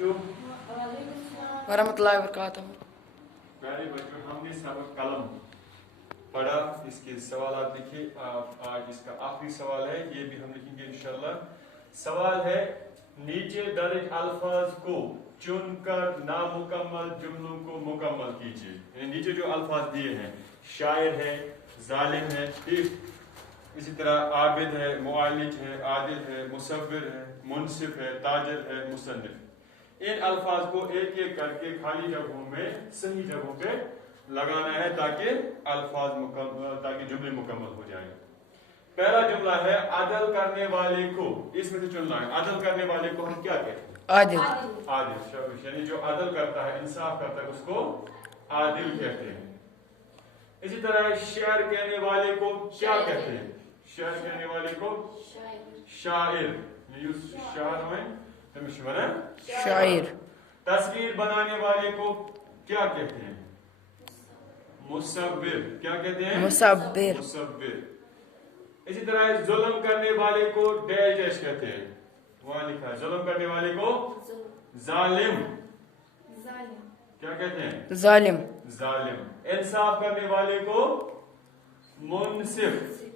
वरहमतुल्लाहि वबरकातुहू। प्यारे बच्चों, हमने सबक कलम पढ़ा, इसके सवाल लिखे। आज इसका आखिरी सवाल है, ये भी हम लिखेंगे इंशाल्लाह। सवाल है, नीचे दर्ज अल्फाज को चुनकर नामुकम्मल जुमलों को मुकम्मल कीजिए। यानी नीचे जो अल्फाज दिए हैं, शायर है, जालिम है, इसी तरह आबिद है, मुआलिज है, आदिल है, मुसव्विर है, मुनसिफ है, ताजिर है, मुसन्निफ। इन अल्फाज को एक एक करके खाली जगहों में सही जगहों पे लगाना है ताकि जुमले मुकम्मल हो जाएं। पहला जुमला है, अदल करने वाले को, इसमें से चुनना है। अदल करने वाले को हम क्या कहते हैं? आदिल। आदिल, यानी जो अदल करता है, इंसाफ करता है, उसको आदिल कहते हैं। इसी तरह शेर कहने वाले को क्या कहते हैं? शेर कहने वाले को शायर। शायर। तस्वीर बनाने वाले को क्या कहते हैं? मुसव्विर। क्या कहते हैं? मुसव्विर। मुसव्विर। इसी तरह जुल्म करने वाले को डैश डैश कहते हैं। वहां लिखा है, जुल्म करने वाले को जालिम। क्या कहते हैं? जालिम। जालिम। इंसाफ करने वाले को मुनसिफ।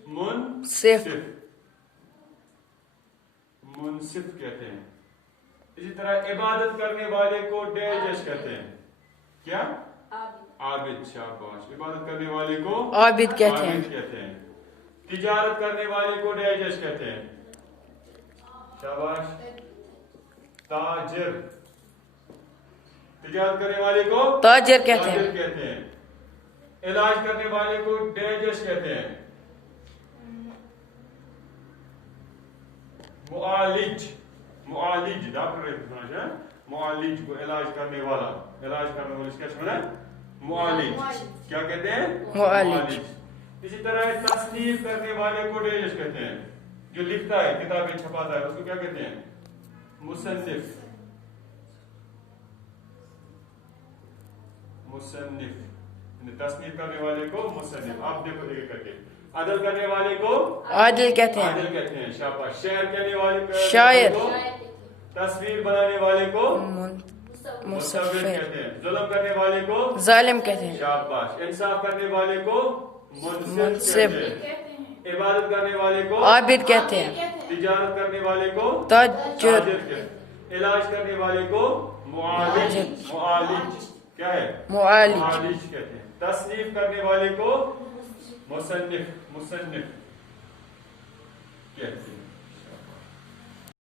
मुनसिफ। मुनसिफ कहते हैं। इसी तरह इबादत करने वाले को डैश डैश कहते हैं। क्या? आबिद। शाबाश। इबादत करने वाले को आबिद कहते हैं। तिजारत करने वाले को डैश डैश कहते हैं। शाबाश। ताजिर। तिजारत करने वाले को ताजिर कहते हैं। इलाज करने वाले को डैश डैश कहते हैं। मुआलिज। डॉक्टर मुआलिज को इलाज करने वाला, क्या समझा? मुआलिज। क्या कहते हैं? मुआलिज। इसी तरह तसनीफ करने वाले को डैश कहते हैं। जो लिखता है, किताबें छपाता है, उसको क्या कहते हैं? मुसन्निफ। तसनीफ करने वाले को मुसन्निफ। आप देखो एक करके। अदल करने वाले को आदिल कहते हैं। शाबाश। शेर कहने वाले को शायर। तस्वीर बनाने वाले को मुसव्विर कहते हैं। जुल्म करने वाले को जालिम कहते हैं। शाबाश। इंसाफ करने वाले को मुनसिफ। इबादत करने वाले को आबिद कहते हैं। तिजारत करने वाले को ताजिर। इलाज करने वाले को मुआलिज। क्या है? मुआलिज कहते हैं। तसनीफ करने वाले को मुसन्निफ कहते हैं।